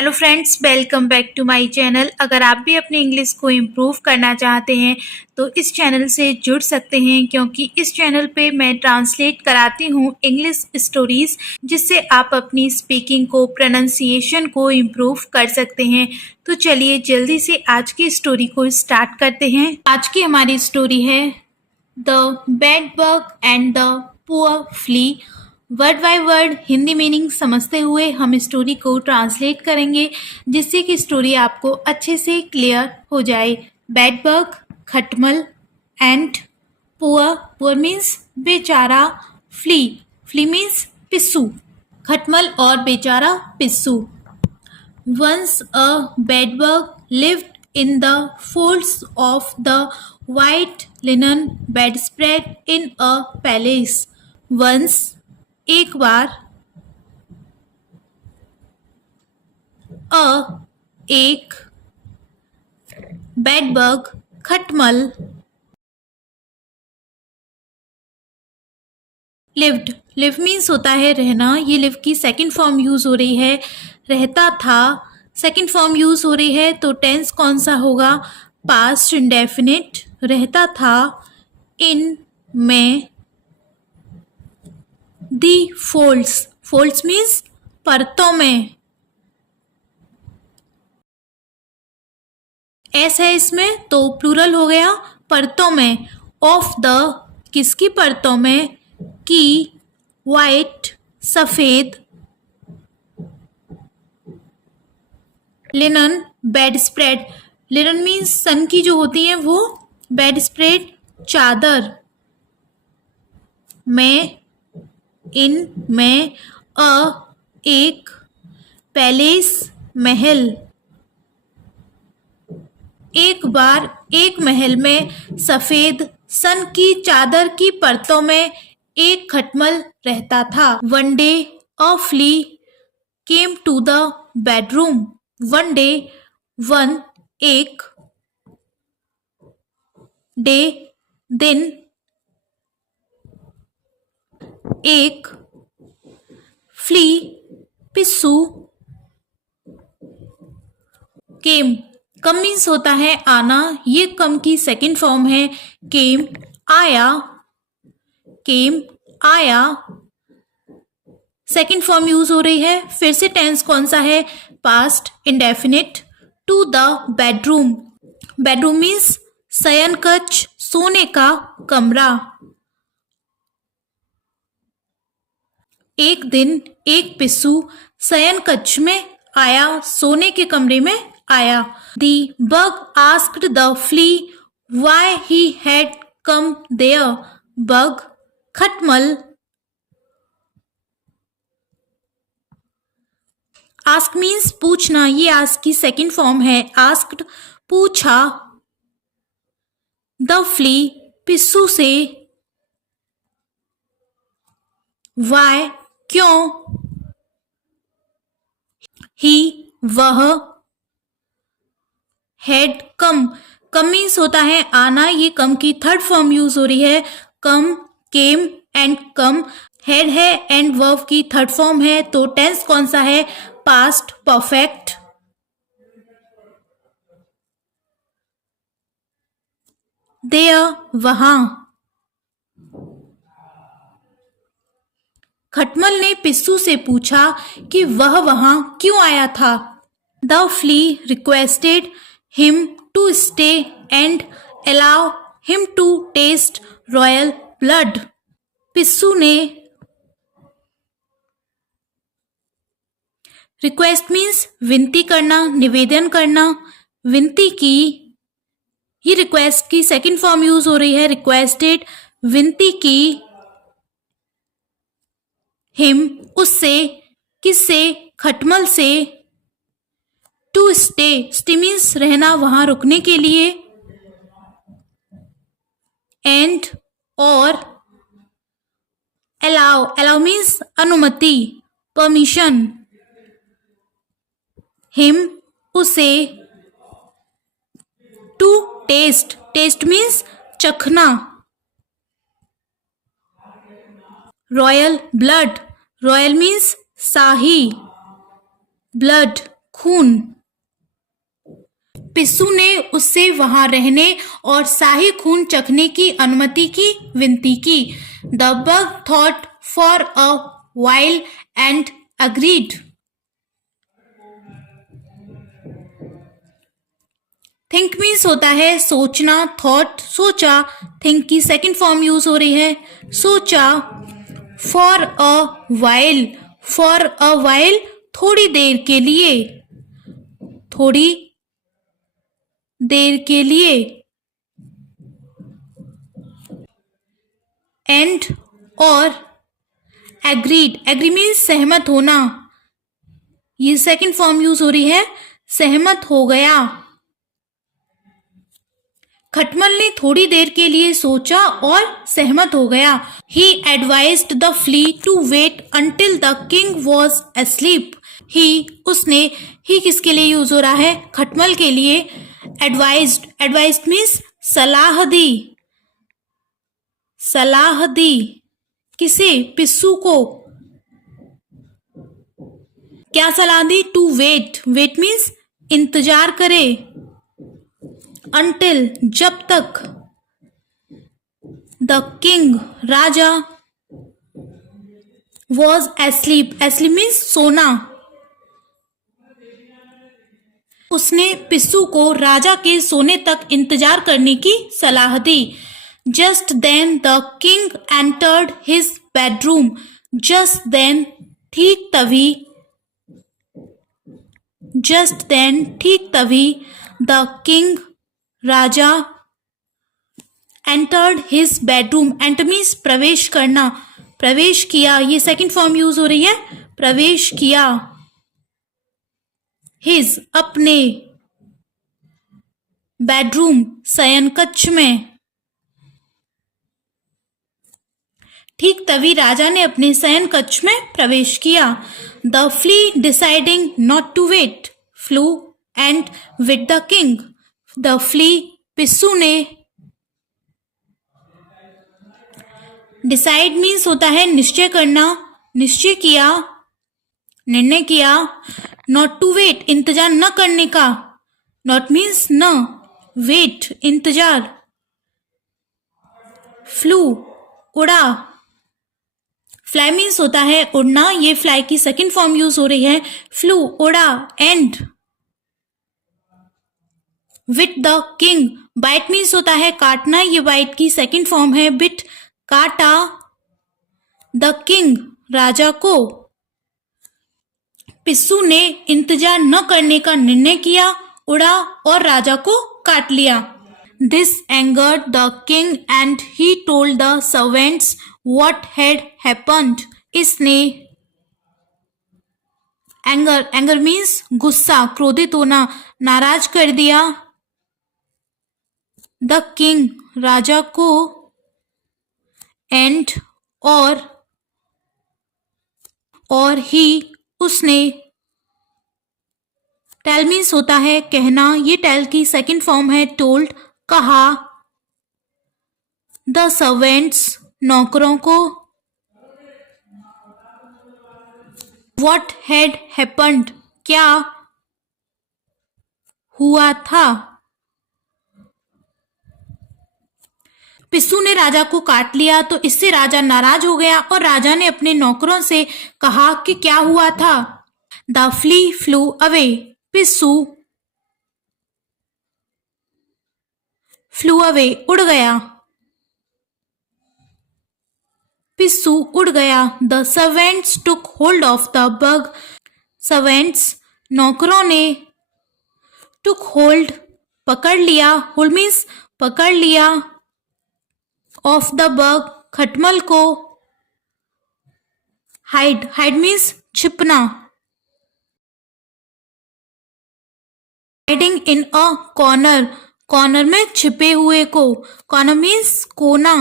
Hello friends, welcome back to my channel. अगर आप भी अपने इंग्लिश को इम्प्रूव करना चाहते हैं तो इस चैनल से जुड़ सकते हैं, क्योंकि इस चैनल पे मैं ट्रांसलेट कराती हूँ इंग्लिश स्टोरीज, जिससे आप अपनी स्पीकिंग को, प्रोनाउंसिएशन को इम्प्रूव कर सकते हैं। तो चलिए जल्दी से आज की स्टोरी को स्टार्ट करते हैं। आज की हमारी स्टोरी है the bad bug and the poor flea. Word by word Hindi meaning समझते हुए हम स्टोरी को ट्रांसलेट करेंगे, जिससे कि स्टोरी आपको अच्छे से क्लियर हो जाए। बैड बग खटमल, एंड पुअर, पुअर मीन्स बेचारा, फ्ली, फ्ली मीन्स पिस्सू, खटमल और बेचारा पिस्सू। Once a bedbug lived in the folds of the white linen bedspread in a palace. Once, एक बार, एक, bedbug, खटमल, lived, live मीन्स होता है रहना। ये live की सेकेंड फॉर्म यूज हो रही है, रहता था, सेकेंड फॉर्म यूज हो रही है, तो टेंस कौन सा होगा? पास्ट इंडेफिनिट, रहता था, इन में, दी फोल्ड्स, फोल्ड्स मीन्स परतों में, एस है इसमें तो प्लूरल हो गया, परतों में, ऑफ द, किसकी परतों में, की, वाइट, सफेद, linen, bedspread, linen means सन की जो होती है वो, बेड स्प्रेड, चादर, में, इन में, एक, पैलेस, महल, एक बार एक महल में सफेद सन की चादर की परतों में एक खटमल रहता था। One day a flea came to the bedroom. One day, one, एक, डे, दिन, एक, फ्ली, पिस्सू, केम, कम मीन्स होता है आना, ये कम की सेकेंड फॉर्म है, केम, आया, केम, आया, सेकेंड फॉर्म यूज हो रही है। फिर से टेंस कौन सा है? Past indefinite, to the bedroom, bedroom means शयन कक्ष, सोने का कमरा। एक दिन एक पिस्सू शयन कक्ष में आया, सोने के कमरे में आया। The bug asked the flea why he had come there. Bug, खटमल, आस्क मीन्स पूछना, ये आस्क की सेकेंड फॉर्म है, आस्क्ड, पूछा, द फ्ली, पिस्सू से, वाई, क्यों, ही, वह, हैड, कम, कम मीन्स होता है आना, ये कम की थर्ड फॉर्म यूज हो रही है, कम, केम एंड कम, हैड है एंड वर्ब की थर्ड फॉर्म है, तो टेंस कौन सा है? Past perfect. देयर, वहां। खटमल ने पिस्सू से पूछा कि वह वहां क्यों आया था। The flea requested him to stay and allow him to taste royal blood. पिस्सू ने, रिक्वेस्ट मीन्स विनती करना, निवेदन करना, विनती की, ये रिक्वेस्ट की सेकेंड फॉर्म यूज हो रही है, रिक्वेस्टेड, विनती की, हिम, उससे, किससे, खटमल से, टू स्टे, स्टे मीन्स रहना, वहां रुकने के लिए, एंड, और, अलाउ, अलाउ मीन्स अनुमति, परमिशन, हिम, उसे, टू टेस्ट, टेस्ट मीन्स चखना, रॉयल ब्लड, रॉयल मीन्स शाही, ब्लड, खून। पिस्सू ने उससे वहां रहने और शाही खून चखने की अनुमति की विनती की। The bug thought for a while and agreed. Think means होता है सोचना, थॉट सोचा, थिंक की सेकंड फॉर्म यूज हो रही है सोचा। फॉर अ वाइल थोड़ी देर के लिए, थोड़ी देर के लिए। एंड और एग्रीड, एग्री मीन्स सहमत होना, ये सेकंड फॉर्म यूज हो रही है सहमत हो गया। खटमल ने थोड़ी देर के लिए सोचा और सहमत हो गया। He advised the flea to wait until the king was asleep. He उसने, ही किसके लिए यूज हो रहा है खटमल के लिए। एडवाइज्ड, एडवाइज्ड मीन्स सलाह दी, सलाह दी किसे, पिस्सू को। क्या सलाह दी, टू वेट, वेट मीन्स इंतजार करे, अंटिल जब तक, the king Raja, was asleep, asleep means सोना। उसने पिस्सू को राजा के सोने तक इंतजार करने की सलाह दी। Just then the king entered his bedroom, just then ठीक तभी, जस्ट देन ठीक तभी, द किंग राजा, entered his bedroom, enter means प्रवेश करना, प्रवेश किया, ये सेकंड फॉर्म यूज हो रही है प्रवेश किया। हिज अपने, बेडरूम शयन कक्ष में। ठीक तभी राजा ने अपने शयन कक्ष में प्रवेश किया। The flea deciding not to wait flew and with the king, the flea पिस्सू ने, डिसाइड मीन्स होता है निश्चय करना, निश्चय किया, निर्णय किया। नॉट टू वेट इंतजार न करने का, नॉट मीन्स न, वेट इंतजार। फ्लू उड़ा, फ्लाई मीन्स होता है उड़ना, ये फ्लाई की सेकंड फॉर्म यूज हो रही है फ्लू उड़ा। And with the king, bite means होता है काटना, ये बाइट की सेकंड फॉर्म है बिट, काटा। द किंग राजा को, पिस्सू ने इंतजार न करने का निर्णय किया, उड़ा और राजा को काट लिया। This angered the king and he told the servants what had happened. इसने, एंगर, एंगर मीन्स गुस्सा, क्रोधित होना, नाराज कर दिया। द किंग राजा को, एंड और ही उसने। टेल मीन्स होता है कहना, ये टेल की सेकंड फॉर्म है टोल्ड, कहा। द सर्वेंट्स नौकरों को, व्हाट हैड हैपेंड क्या हुआ था। पिस्सू ने राजा को काट लिया तो इससे राजा नाराज हो गया और राजा ने अपने नौकरों से कहा कि क्या हुआ था। द फ्ली फ्लू अवे, पिस्सू फ्लू अवे उड़ गया, पिस्सू उड़ गया। The servants took hold of the bug, servants नौकरों ने, टुक होल्ड पकड़ लिया, होल्ड मीन्स पकड़ लिया, ऑफ द बग खटमल को। हाइड, हाइड मीन्स छिपना, hiding in a corner, corner में छिपे हुए को, कॉर्नर मीन्स कोना।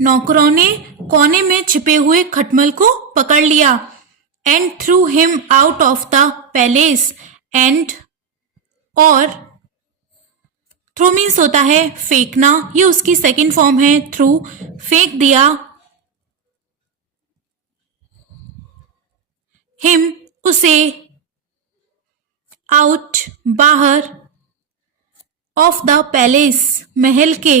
नौकरों ने कोने में छिपे हुए खटमल को पकड़ लिया। And through him out of the palace, and और, थ्रो मीन्स होता है फेंकना, ये उसकी सेकंड फॉर्म है थ्रू, फेंक दिया। हिम उसे आउट बाहर ऑफ द पैलेस महल के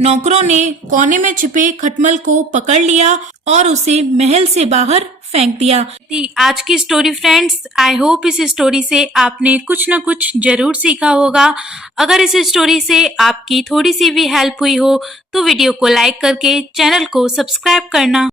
नौकरों ने कोने में छिपे खटमल को पकड़ लिया और उसे महल से बाहर फेंक दिया। आज की स्टोरी फ्रेंड्स, आई होप इस स्टोरी से आपने कुछ न कुछ जरूर सीखा होगा। अगर इस स्टोरी से आपकी थोड़ी सी भी हेल्प हुई हो तो वीडियो को लाइक करके चैनल को सब्सक्राइब करना